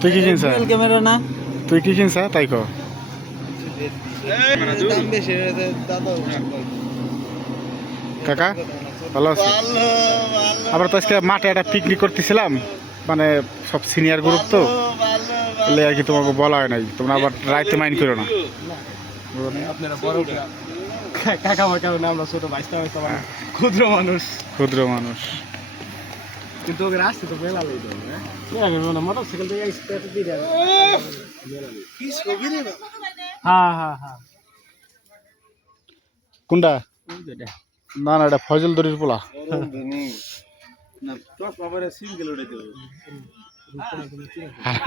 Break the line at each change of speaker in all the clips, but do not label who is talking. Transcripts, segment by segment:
তুই কি কিনছ
ক্যামেরা না?
তুই কি কিনছ তাই কো কাকা ভালো আছো? আমরা তো আজকে মাঠে একটা পিকনিক করতেছিলাম মানে সব সিনিয়র গ্রুপ তো। এলে আর কি তোমাকে বলা হয় নাই তোমরা আবার রাইতে মাইন্ড করো না।
আপনারা বড় কাকা আমরা ছোট বাইশটা ক্ষুদ্র মানুষ।
ক্ষুদ্র মানুষ।
কিন্তু ওকে আসতে তো মেলা লই দেবো হ্যাঁ? মোটর সাইকেল থেকে আসতে দিয়ে দেবে কি ছবি রে হ্যাঁ হ্যাঁ হ্যাঁ।
কোনটা? না না এটা ফজল দরির পোলা।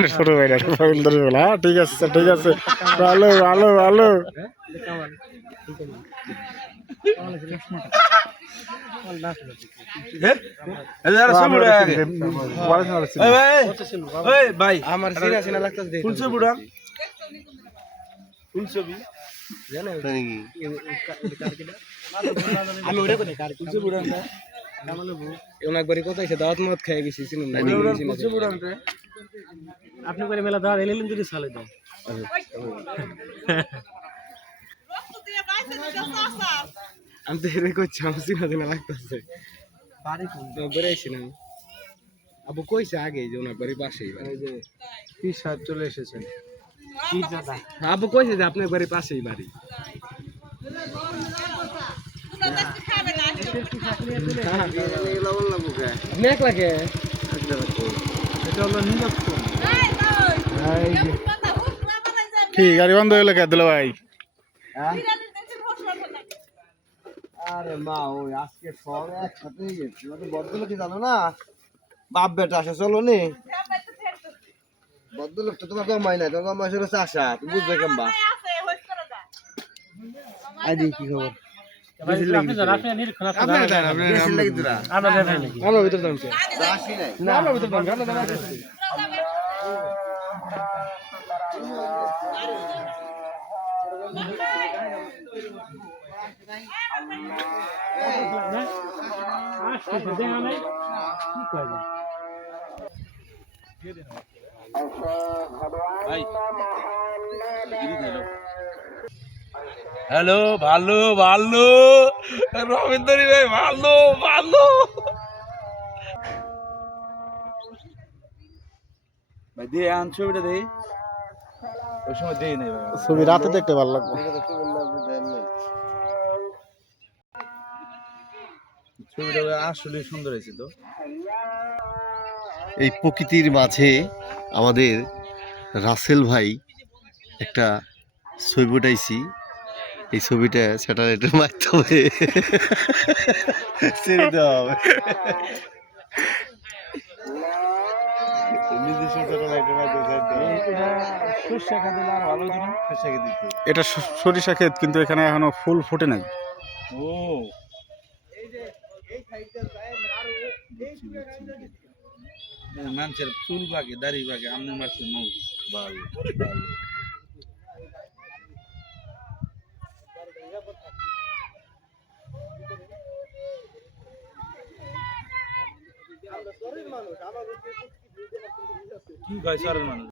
ছোট ভাই ফজল দরির পোলা হ্যাঁ, ঠিক আছে ঠিক আছে ভালো ভালো ভালো
ভাই
আমার সিনা সিনা লাগতেছে
ফুলছে বুড়া ফুলছবি
আমি ওরে কোনে কার
ফুলছে বুড়া
আপনি করে মেলা দাওয়াত এলিলিন যদি চালে দাও আমি তো এরে করছি আমার চিনা চিনা লাগতেছে। বাড়ি কোন? বেড়াইছি না আবু কইছে আগে যে ওনার বাড়ির পাশেই বাড়ি।
কি সাহেব চলে এসেছেন।
আবু কইছে যে আপনার বাড়ির পাশেই বাড়ি।
হলো
গাড়ি বন্ধ হয়ে দিল ভাই।
আরে মা ওই আজকে সব একসাথে গেছি। মানে জানো না? বাপ বেটা আসে চলো নি। ভদ্রলোক তো তোমার কমাই নাই তোমার কমাই তুমি বুঝবে কেমবা আদি কি খবর? আমার ভিতর না ভিতর
হ্যালো, ভালো ভালো। রবীন্দ্রী ভাই ভালো ভালো। ভাই দিয়ে আন ছবিটা দেই। ওই সময় দেই নাই
ছবি রাতে দেখতে ভালো লাগবে।
ছবিটা আসলে সুন্দর হয়েছে তো।
এই প্রকৃতির মাঝে আমাদের রাসেল ভাই একটা ছবি উঠাইছি এই ছবিটা স্যাটেলাইটের মাধ্যমে ছেড়ে দেওয়া হবে।
এটা স- সরিষা ক্ষেত কিন্তু এখানে এখনও ফুল ফুটে নাই।
ও। মানুষের চুল বাগে দাড়ি বাগে আমনে মারছে মৌ ভালো কি কয় সরের মানুষ